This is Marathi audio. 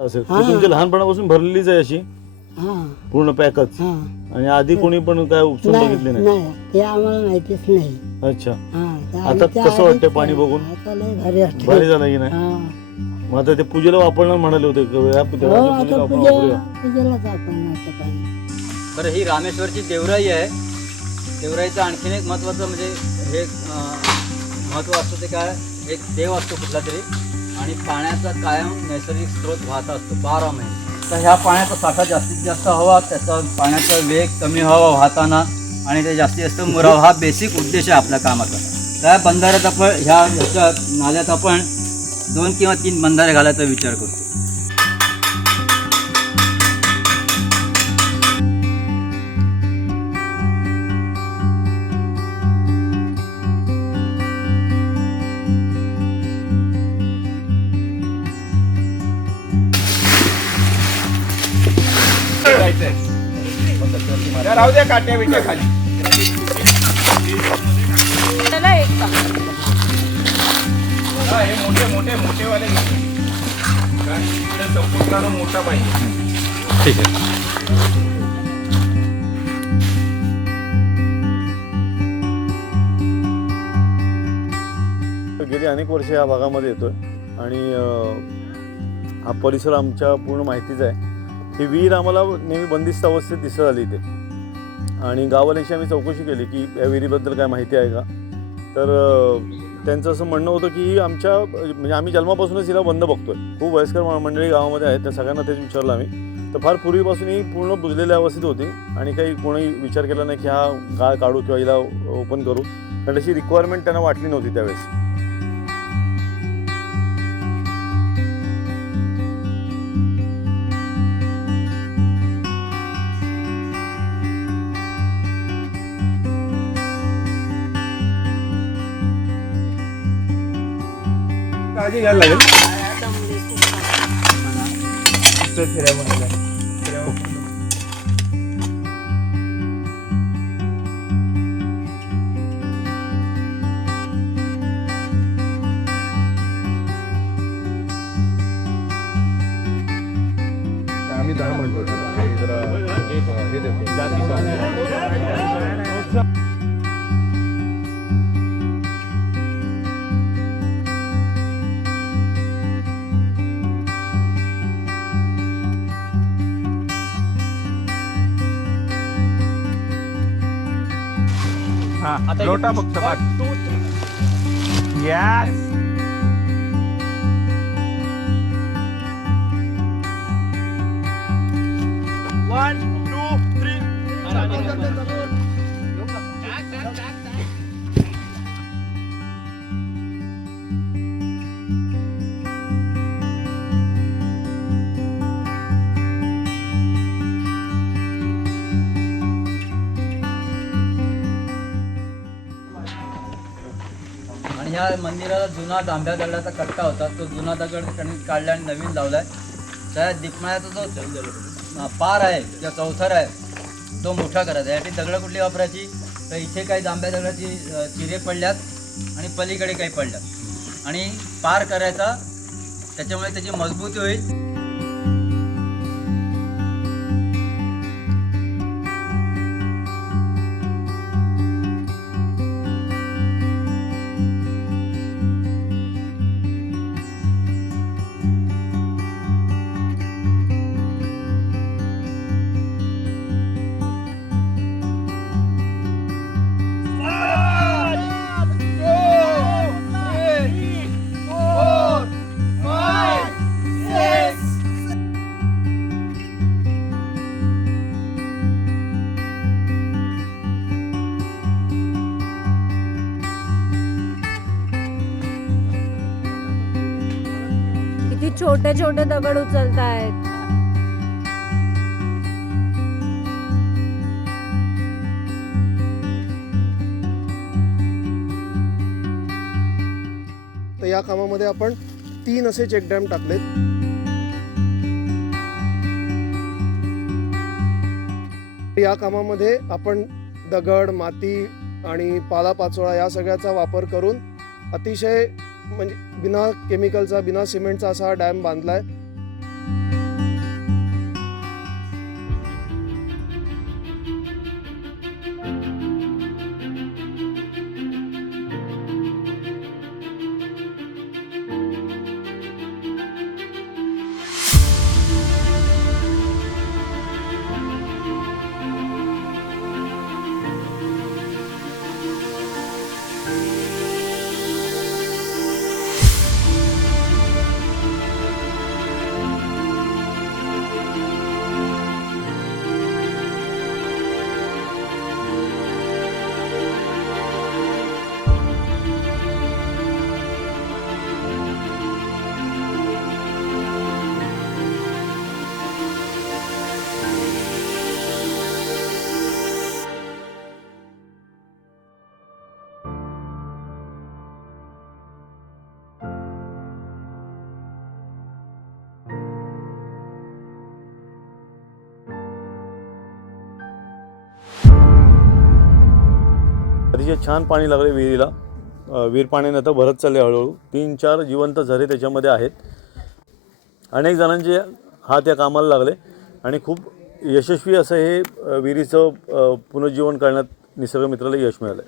असेल. ती. तुमच्या लहानपणापासून भरलेलीच आहे अशी. हा. पूर्ण पॅकच. हा. आणि आधी कोणी पण काय उपसून बघितली नाही नाही. नाही. ते आम्हाला माहितीच नाही. अच्छा. हा. आता कसं वाटतंय पाणी. बघून? आता लय भारी वाटतं झालं की नाही? हा. मग आता ते पूजेला वापरणार म्हणाले होते का या हो देवाच्या पूजेला आता आपण पूजा वापरूया. पूजेलाच आपण आता पाणी. बरं ही रामेश्वरची देवराई आहे. देवराईचं आणखीन एक महत्त्वाचं म्हणजे हे महत्त्व असतं ते काय? एक देव असतो कुठला तरी. आणि पाण्याचा कायम नैसर्गिक स्रोत वाहत असतो बारा महिने. तर ह्या पाण्याचा साठा जास्तीत जास्त हवा त्याचा पाण्याचा वेग कमी व्हावा वाहताना आणि ते जास्तीत जास्त मुराव हा बेसिक उद्देश आहे आपल्या कामाचा. त्या बंधाऱ्यात आपण ह्या ह्याच्या नाल्यात आपण दोन किंवा तीन बंधारे घालायचा विचार करतो राहू द्या काट्या बिट्या खाली. हा, हे मोठे मोठे मोठेवाले घे. काय? इकडे संपूर्ण मोठा पाहिजे. गेली अनेक वर्ष या भागामध्ये येतोय. आणि अं, हा परिसर आमच्या पूर्ण माहितीचा आहे. ही विहीर आम्हाला नेहमी बंदिस्त अवस्थेत दिसत आली इथे. आणि गाववाल्यांशी आम्ही चौकशी केली की या विहिरीबद्दल काय माहिती आहे का? तर त्यांचं असं म्हणणं होतं की आमच्या म्हणजे आम्ही जन्मापासूनच हिला बंद बघतोय. खूप वयस्कर मंडळी गावामध्ये आहेत त्या सगळ्यांना तेच विचारलं आम्ही. तर फार पूर्वीपासून ही पूर्ण बुजलेल्या अवस्थेत होती. आणि काही कोणी विचार केला नाही की हा गाळ काढू किंवा हिला ओपन करू. कारण तशी रिक्वायरमेंट त्यांना वाटली नव्हती त्यावेळेस. काळजी घ्यायला लागेल. इथं फिरायला आम्ही दहा म्हणतो. हे लोटा फक्त यस आणि ह्या मंदिराला जुना तांब्या दगडाचा कट्टा होता. तो जुना दगड त्यांनी काढला आणि नवीन लावलाय. त्या दीपमाळ्याचा जो पार आहे किंवा चौथर आहे तो मोठा करायचा यासाठी दगडं कुठली वापरायची? तर इथे काही जांभ्या दगडाची चिरे पडल्यात आणि पलीकडे काही पडल्यात. आणि पार करायचा त्याच्यामुळे त्याची मजबूती होईल. किती छोटे छोटे दगड उचलतायत. तर या कामामध्ये आपण तीन असे चेक डॅम टाकलेत. या कामामध्ये आपण दगड माती आणि पालापाचोळा या सगळ्याचा वापर करून अतिशय म्हणजे बिना केमिकलचा बिना सिमेंटचा असा हा डॅम बांधलाय. अतिशय छान पाणी लागले विहिरीला विहीर पाण्याने आता भरत चालले हळूहळू. तीन चार जिवंत झरे त्याच्यामध्ये आहेत. अनेक जणांचे हात या कामाला लागले आणि खूप यशस्वी असं हे विहिरीचं पुनर्जीवन करण्यात निसर्गमित्राला यश मिळालं